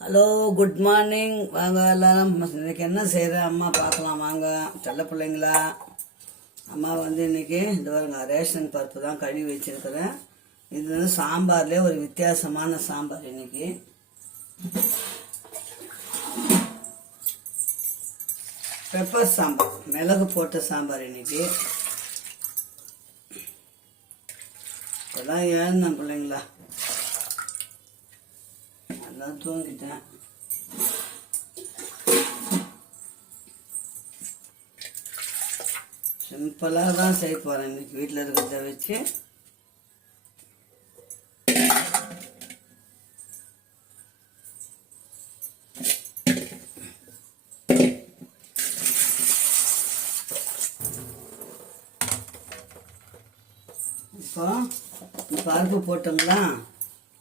Hello, good morning. வாங்க எல்லாரும். இன்னைக்கு என்ன செய்கிறேன் அம்மா பார்க்கலாம் வாங்க. செல்ல பிள்ளைங்களா, அம்மா இன்னைக்கு இந்த வருங்க ரேஷன் பருப்பு தான் கழுவி வச்சிருக்கிறேன். இது சாம்பார்லேயே ஒரு வித்தியாசமான சாம்பார். இன்னைக்கு பெப்பர் சாம்பார், மிளகு போட்ட சாம்பார். இன்னைக்கு இப்போதான் ஏழுந்தேன் பிள்ளைங்களா, நல்லா தூங்கிட்டேன். சிம்பிளாக தான் செய்ய போகிறேன் இன்னைக்கு. வீட்டில் இருக்கிறத வச்சு இப்போ பருப்பு போட்டோங்களா,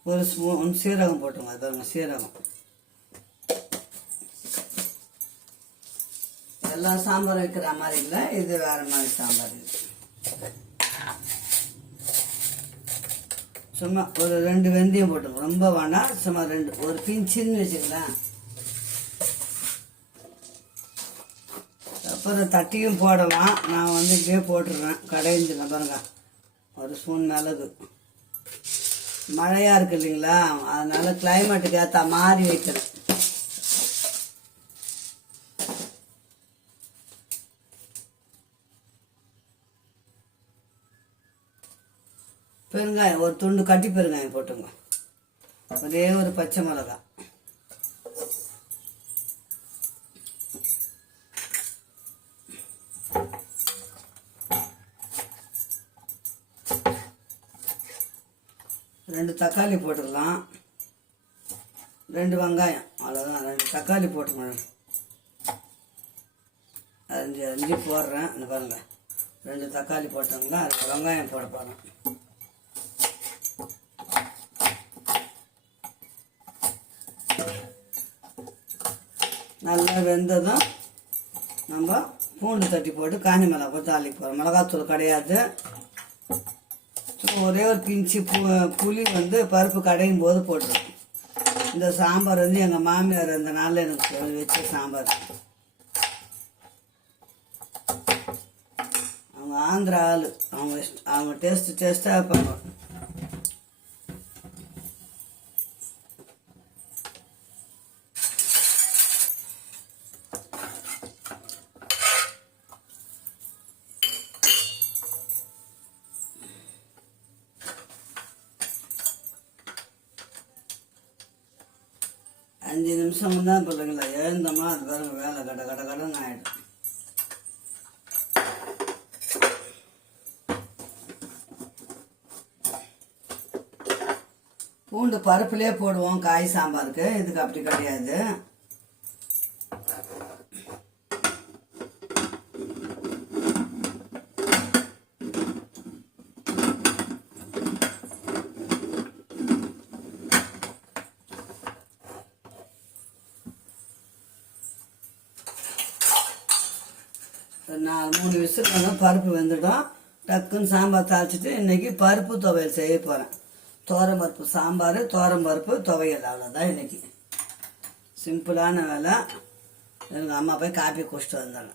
ஒரு ஸ்பூன் சீரகம் போட்டோங்க. அது பாருங்க, சீரகம். எல்லா சாம்பார் வைக்கிற மாதிரி இல்லை, இது வேற மாதிரி சாம்பார். இது சும்மா ஒரு 2 வெந்தயம் போட்டோங்க, ரொம்ப வேண்டாம். சும்மா 2, ஒரு பிஞ்சின்னு வச்சுக்கலாம். அப்புறம் தட்டியும் போடலாம். நான் இப்படியே போட்டுருவேன், கடைஞ்சிடலாம். பாருங்க, ஒரு ஸ்பூன் மிளகு. மழையா இருக்கு இல்லைங்களா, அதனால கிளைமேட்டுக்கு ஏற்ற மாதிரி வைக்கிறேன். பெருங்காயம், ஒரு துண்டு கட்டி பெருங்காயம் போட்டுங்க. ஒரே ஒரு பச்சை மிளகாய். ரெண்டு தக்காளி போட்டுடலாம். 2 வெங்காயம், அவ்வளோதான். 2 தக்காளி போட்டுக்கணும். 5 போடுறேன். இந்த பாருங்க, 2 தக்காளி போட்டோங்களா, 2 வெங்காயம் போட போகிறேன். நல்லா வெந்ததும் நம்ம பூண்டு தட்டி போட்டு காஞ்சி மிளகா போட்டு தாளிக்க போகிறோம். மிளகாத்தூள் கிடையாது. ஒரே ஒரு பிஞ்சு புளி பருப்பு கடையும் போது போட்டுரும். இந்த சாம்பார் எங்கள் மாமியார் அந்த நாளில் எனக்கு வச்ச சாம்பார். அவங்க ஆந்திரா ஆள், அவங்க டேஸ்ட்டாக வைப்பாங்க. அஞ்சு நிமிஷம் தான் பிள்ளைங்களா, எழுந்தோமா அது பாருங்க வேலை கட கட கடன் ஆயிடும். பூண்டு பருப்புலேயே போடுவோம் காய் சாம்பாருக்கு, இதுக்கு அப்படி கிடையாது. ஒரு 4-3 விசில் பருப்பு வெந்துடும். டக்குன்னு சாம்பார் தாளிச்சிட்டு இன்னைக்கு பருப்பு துவையல் செய்ய போகிறேன். தோரம் பருப்பு சாம்பார், தோரம் பருப்பு துவையல், அவ்வளோதான் இன்னைக்கு. சிம்பிளான வேலை. எனக்கு அம்மா போய் காப்பி குடிச்சிட்டு வந்தாங்க.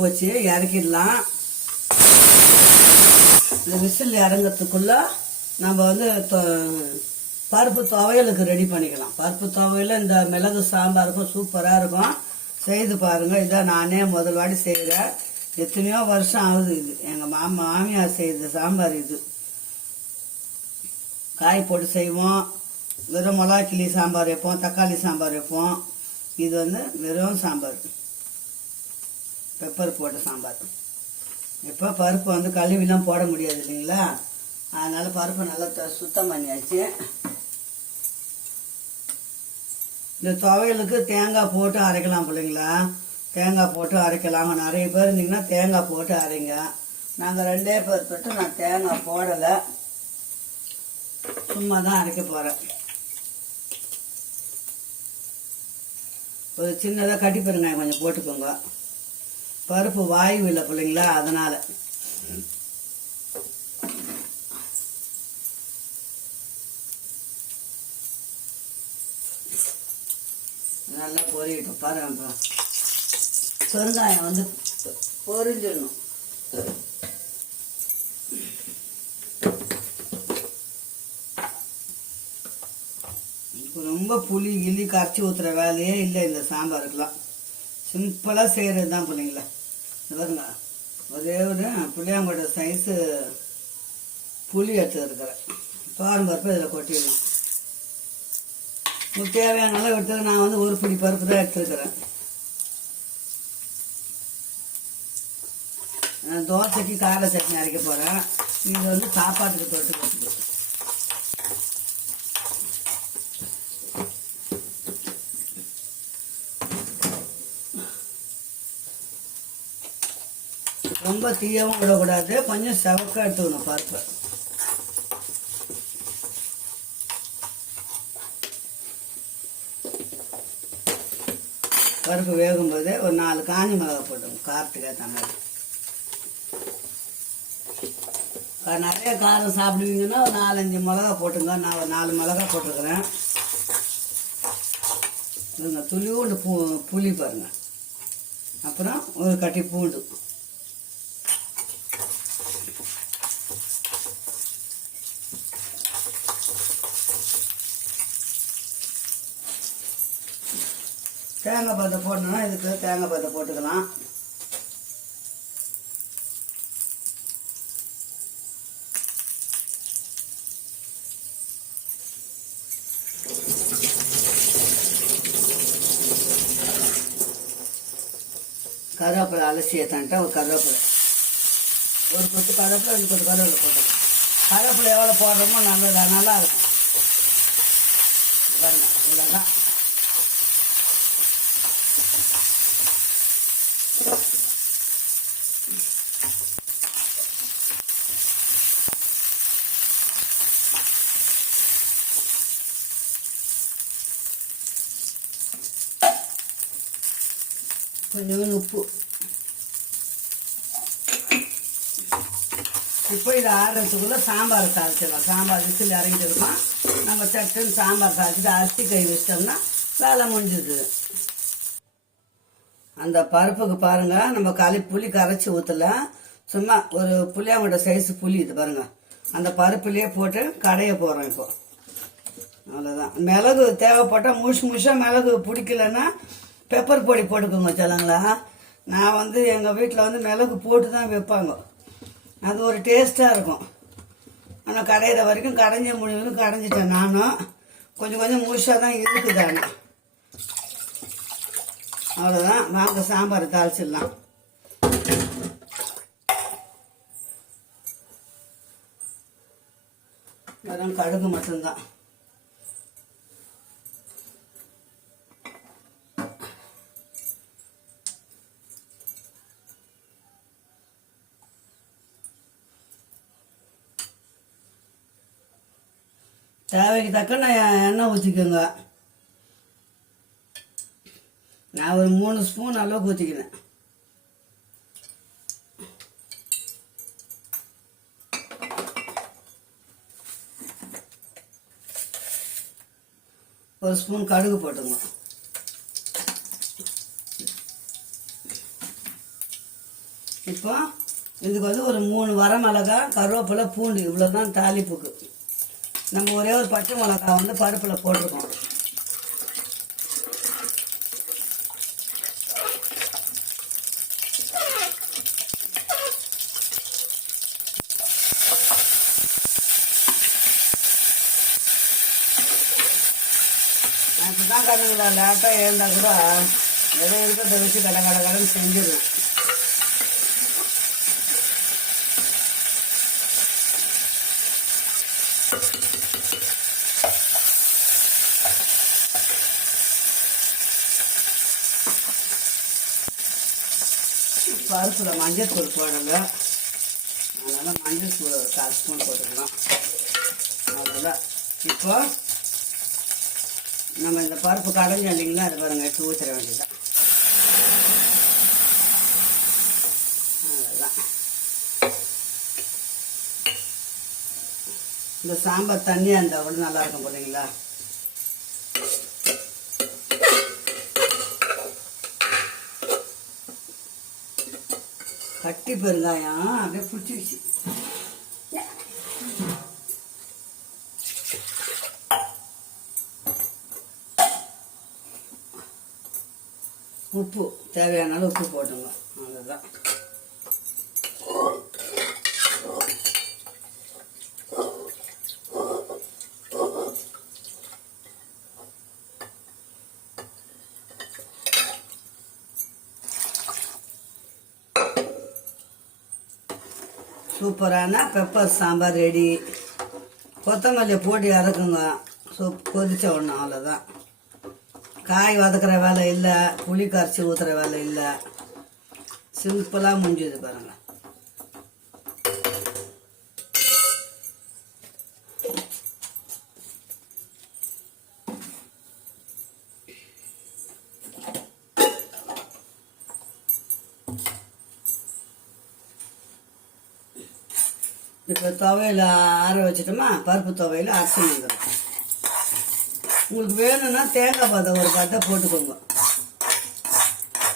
போச்சு, இறக்கிடலாம். இந்த விசில் இறங்கிறதுக்குள்ள நம்ம பருப்பு துவையலுக்கு ரெடி பண்ணிக்கலாம். பருப்பு துவையல் இந்த மிளகு சாம்பாருக்கும் சூப்பராக இருக்கும். செய்து பாருங்க. இதான் நானே முதல் வாட்டி செய்கிறேன். எத்தனையோ வருஷம் ஆகுது. இது எங்கள் மாமியார் செய்த சாம்பார். இது காய் போட்டு செய்வோம், வெறும் மிளகா கிள்ளி சாம்பார் வைப்போம், தக்காளி சாம்பார் வைப்போம். இது வந்து வெறும் சாம்பார், பெப்பர் போட்ட சாம்பார். இப்போ பருப்பு வந்து கழுவிலாம் போட முடியாது இல்லைங்களா, அதனால் பருப்பு நல்லா சுத்தம் பண்ணியாச்சு. இந்த துவையலுக்கு தேங்காய் போட்டு அரைக்கலாம் பிள்ளைங்களா, தேங்காய் போட்டு அரைக்கலாம். நிறைய பேர் இருந்தீங்கன்னா தேங்காய் போட்டு அரைங்க. நாங்கள் 2 பேர் தொட்டு நான் தேங்காய் போடலை, சும்மா தான் அரைக்க போகிறேன். ஒரு சின்னதாக கட்டி பெருங்காயம் கொஞ்சம் போட்டுக்கோங்க. பருப்பு வாயு இல்லை பிள்ளைங்களா, அதனால். நல்லா பொரியட்டும் பாருங்க. பெருங்காயம் வந்து பொரிஞ்சிடணும். ரொம்ப புளி கிளி கரைச்சி ஊற்றுற வேலையே இல்லை இந்த சாம்பாருக்கெல்லாம். சிம்பிளாக செய்கிறது தான் பிள்ளைங்களா. பாருங்க, ஒரே ஒரு புளியாங்கொட்டை சைஸு புளி எடுத்துருக்கிறேன். பருப்பு இதில் கொட்டிடலாம். தேவையான அளவு எடுத்து நான் வந்து ஒரு பிடி பருப்பு தான் எடுத்துருக்கிறேன். தோசைக்கு காலை சட்னி அரைக்க போகிறேன். இது வந்து சாப்பாட்டுக்கு தொட்டு கொடுத்துருக்கேன். ரொம்ப தீயவும் விடக்கூடாது, கொஞ்சம் செவக்க எடுத்துக்கணும் பருப்பு. பருப்பு வேகும்போது ஒரு 4 காஞ்சி மிளகா போட்டுங்க, காரத்துக்கு ஏற்ற மாதிரி. நிறைய காரம் சாப்பிடுவீங்கன்னா ஒரு 4-5 மிளகா போட்டுங்க. நான் ஒரு 4 மிளகா போட்டுருக்குறேன். துளியோண்டு புளி பாருங்க, அப்புறம் ஒரு கட்டி பூண்டு. தேங்காய் பத்தை போடணும்னா இதுக்கு தேங்காய் பத்தை போட்டுக்கலாம். கருவேப்பிலை அலசி ஏற்றான்ட்டா ஒரு கருவேப்பிலை, ஒரு கொத்து கருவேப்பிலை, 2 கொத்து கருவேப்பிலை போட்டோம். கருவேப்பிலை எவ்வளோ போடுறோமோ நல்லா இருக்கும். இவ்வளோதான். கொஞ்சம் உப்பு. இப்போ இதை ஆடுறதுக்குள்ள சாம்பார் தாளிச்சிடலாம். சாம்பார் விசில் இறங்கிட்டுருக்கோம். நம்ம சட்டுன்னு சாம்பார் தாளிச்சிட்டு அரிசி கை வச்சிட்டோம்னா வேலை முடிஞ்சுது. அந்த பருப்புக்கு பாருங்க, நம்ம புளி கரைச்சி ஊற்றலாம். சும்மா ஒரு புளியாங்கொட்டை சைஸ் புளி இது பாருங்க, அந்த பருப்புலேயே போட்டு கடைய போகிறோம். இப்போ அவ்வளோதான். மிளகு தேவைப்பட்டால் முழுசாக மிளகு பிடிக்கலன்னா பெப்பர் பொடி போட்டுக்கோங்க சொல்லுங்களா. நான் வந்து எங்கள் வீட்டில் வந்து மிளகு போட்டு தான் வைப்பாங்க, அது ஒரு டேஸ்ட்டாக இருக்கும். ஆனால் கடையிற வரைக்கும் கடைஞ்ச முடிவு கடைஞ்சிட்டேன். நானும் கொஞ்சம் முழுசாக தான் இருக்குது. ஆனால் அவ்வளோதான். வாங்க சாம்பார் தாளிச்சிடலாம். வெறும் கடுகு மட்டும்தான். தேவைக்கு தக்க நான் எண்ணெய் ஊற்றிக்கோங்க. நான் ஒரு 3 ஸ்பூன் அளவுக்கு ஊற்றிக்கிறேன். ஒரு ஸ்பூன் கடுகு போட்டுங்க. இப்போ இதுக்கு வந்து ஒரு 3 வரமிளகாய், கருவேப்பிலை, பூண்டு, இவ்வளோதான் தாளிப்புக்கு. நம்ம ஒரே ஒரு பச்சை மிளகாய் வந்து பருப்பில் போட்டிருக்கோம். அதுதான் கண்ணுங்களா லேட்டாக எழுந்தால் கூட எதோ இருக்கிறத வச்சு கடன் செஞ்சிடுவேன். பருப்பில் மஞ்சள் தூள் போடல, அதனால் மஞ்சள் தூள் ஒரு 1/4 ஸ்பூன் போட்டுக்கலாம். அவ்வளோதான். இப்போ நம்ம இந்த பருப்பு கடைஞ்சோம் இல்லைங்களா, அது பாருங்க எடுத்து ஊற்றிட வேண்டியதான். அவ்வளோதான். இந்த சாம்பார் தண்ணியாக இருந்தால் கூட நல்லா இருக்கும் போடுறீங்களா. கட்டி பெருங்காயம் அப்படியே பிடிச்சிச்சு. உப்பு தேவையான அளவு உப்பு போட்டுங்க. அவ்வளோதான். சூப்பரான பெப்பர் சாம்பார் ரெடி. கொத்தமல்லியை போட்டு இறக்குங்க. கொதிச்ச ஒன்று. அவ்வளோதான். காய் வதக்கிற வேலை இல்லை, புளி கரைச்சி ஊற்றுற வேலை இல்லை, சிம்பிளாக முடிஞ்சுது பாருங்க. இப்போ துவையில் ஆற வச்சுட்டோமா, பருப்பு துவையில் அரைச்சி வந்துடும். உங்களுக்கு வேணும்னா தேங்காய் பாதை ஒரு பாட்டை போட்டுக்கோங்க.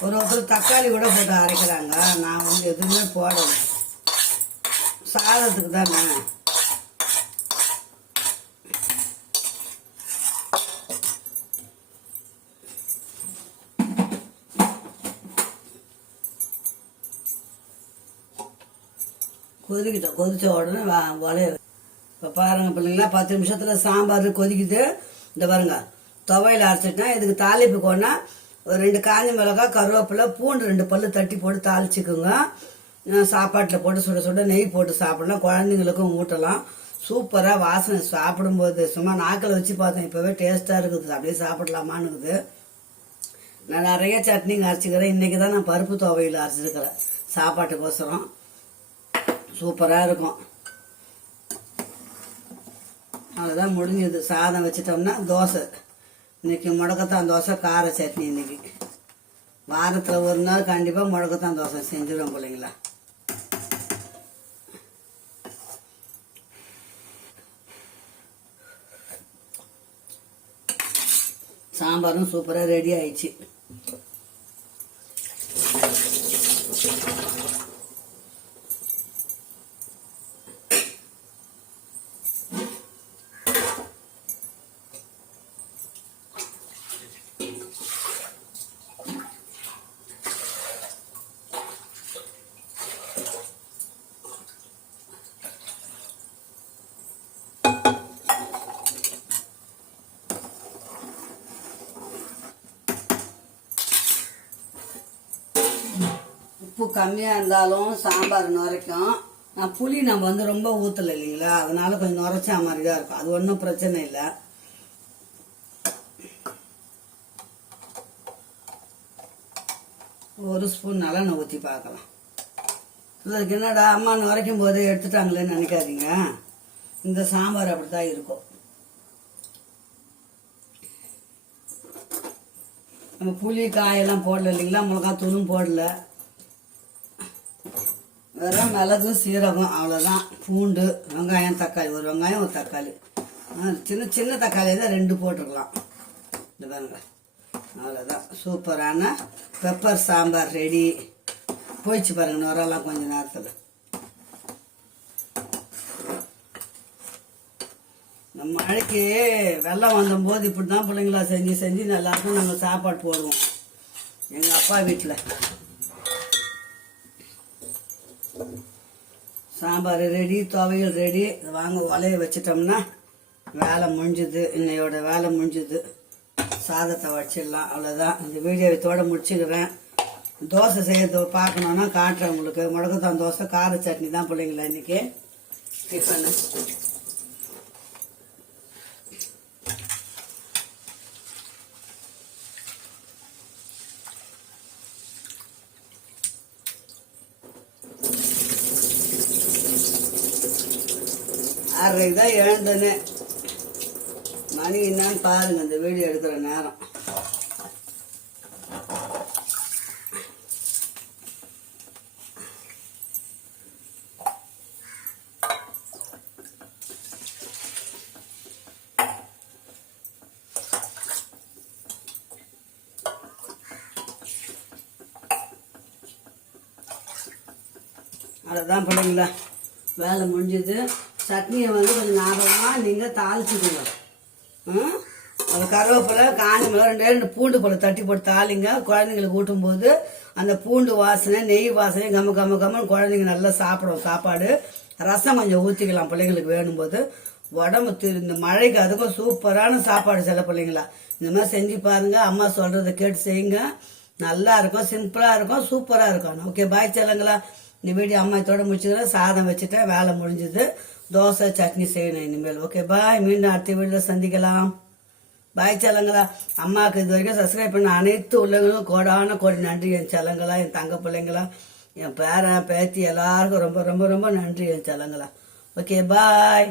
ஒருத்தர் தக்காளி கூட போட்டு அரைக்கிறாங்க. நான் வந்து எதுவுமே போடலை, சாதத்துக்கு தான். நான் கொதிக்கிட்டோம். கொதித்த உடனே வளைய. இப்போ பாருங்க பிள்ளைங்களா, 10 நிமிஷத்தில் சாம்பார் கொதிக்குது. இந்த பாருங்க, துவையில் அரைச்சிட்டேன். இதுக்கு தாளிப்பு கொண்டா ஒரு 2 காஞ்ச மிளகாய், கருவேப்பிலை, பூண்டு 2 பல்லு தட்டி போட்டு தாளிச்சுக்குங்க. சாப்பாட்டில் போட்டு சுட சுட நெய் போட்டு சாப்பிடலாம். குழந்தைங்களுக்கும் ஊட்டலாம். சூப்பராக வாசனை. சாப்பிடும்போது சும்மா நாக்கில் வச்சு பார்த்தேன், இப்போவே டேஸ்ட்டாக இருக்குது. அப்படியே சாப்பிடலாமான்னு இருக்குது. நான் நிறைய சட்னிங்க அரைச்சிக்கிறேன். இன்றைக்கி தான் நான் பருப்பு துவையில் அரைச்சிருக்கிறேன் சாப்பாட்டுக்கோசரம். சூப்பராக இருக்கும். அவ்வளோதான், முடிஞ்சது. சாதம் வச்சிட்டோம்னா தோசை. இன்றைக்கி முடக்கத்தான் தோசை, கார சட்னி. இன்றைக்கி வாரத்தில் ஒரு நாள் கண்டிப்பாக முடக்கத்தான் தோசை செஞ்சிடும் பிள்ளைங்களா. சாம்பாரும் சூப்பராக ரெடி ஆயிடுச்சு. உப்பு கம்மியாக இருந்தாலும் சாம்பார் நுரைக்கும். நான் புளி நம்ம வந்து ரொம்ப ஊற்றலை இல்லைங்களா, அதனால கொஞ்சம் நுரைச்சா மாதிரி தான் இருக்கும். அது ஒன்றும் பிரச்சனை இல்லை. ஒரு ஸ்பூன் நல்லெண்ணெய் ஊற்றி பார்க்கலாம். இதுக்கு என்னடா அம்மா நுரைக்கும் போதே எடுத்துட்டாங்களேன்னு நினைக்காதீங்க. இந்த சாம்பார் அப்படி தான் இருக்கும். நம்ம புளி காயெல்லாம் போடல இல்லைங்களா, மிளகா தூளும் போடல, வெறும் மிளகு சீரகம் அவ்வளோதான். பூண்டு, வெங்காயம், தக்காளி. ஒரு வெங்காயம் ஒரு தக்காளி, சின்ன சின்ன தக்காளி தான் 2 போட்டுக்கலாம். இந்த பாருங்க, அவ்வளோதான். சூப்பரான பெப்பர் சாம்பார் ரெடி. போயிடுச்சு பாருங்க நுரெல்லாம் கொஞ்ச நேரத்தில். இந்த மழைக்கு வெள்ளம் வந்தபோது இப்படி தான் பிள்ளைங்களா செஞ்சு செஞ்சு நல்லாயிருக்கும். நாங்கள் சாப்பாடு போடுவோம் எங்கள் அப்பா வீட்டில். சாம்பார் ரெடி, துவையல் ரெடி. வாங்க உலைய வச்சிட்டோம்னா வேலை முடிஞ்சுது. இன்னையோட வேலை முடிஞ்சுது. சாதத்தை வச்சிடலாம். அவ்வளோதான். இந்த வீடியோவை இதோட முடிச்சுக்கிறேன். தோசை செய்யறது பார்க்கணுன்னா காட்டுறேன் உங்களுக்கு. முடக்கத்தான் தோசை, கார சட்னி தான் பிள்ளைங்களா இன்னைக்கு டிஃபனு. அரைக்கு தான் எழுந்தனே. மணி என்னன்னு பாருங்க இந்த வீடியோ எடுக்கிற நேரம். அவ்வளோதான் பிள்ளைங்களா, வேலை முடிஞ்சது. சட்னியை வந்து கொஞ்சம் ஞாபகமாக நீங்கள் தாளிச்சுக்கோங்க. அது கருவேப்பிலை, காஞ்சி மிளகா, ரெண்டு பூண்டு போல தட்டி போட்டு தாளிங்க. குழந்தைங்களுக்கு ஊட்டும்போது அந்த பூண்டு வாசனை, நெய் வாசனை கம்ம கம்ம கம்மன்னு குழந்தைங்க நல்லா சாப்பிடும் சாப்பாடு. ரசம் கொஞ்சம் ஊற்றிக்கலாம் பிள்ளைங்களுக்கு வேணும்போது. உடம்பு இந்த மழைக்கு அதுக்கும் சூப்பரான சாப்பாடு சில பிள்ளைங்களா. இந்த மாதிரி செஞ்சு பாருங்க. அம்மா சொல்கிறத கேட்டு செய்யுங்க. நல்லா இருக்கும், சிம்பிளாக இருக்கும், சூப்பராக இருக்கும். ஓகே, பாய் செல்லங்களா. இந்த வீடியோ அம்மா இதோட முடிச்சுக்கிறேன். சாதம் வச்சுட்டேன், வேலை முடிஞ்சுது. தோசை சட்னி செய்யணும் இனிமேல். Okay bye. மீண்டும் அடுத்த வீடியோவில் சந்திக்கலாம். பாய் செல்லங்களா. அம்மாவுக்கு இது வரைக்கும் சப்ஸ்கிரைப் பண்ண அனைத்து உள்ளவங்களும் கோடான கோடி நன்றி. என் செல்லங்களா, என் தங்க பிள்ளைங்களா, என் பேரன் பேத்தி எல்லாருக்கும் ரொம்ப ரொம்ப ரொம்ப நன்றி என் செல்லங்களா. Okay bye.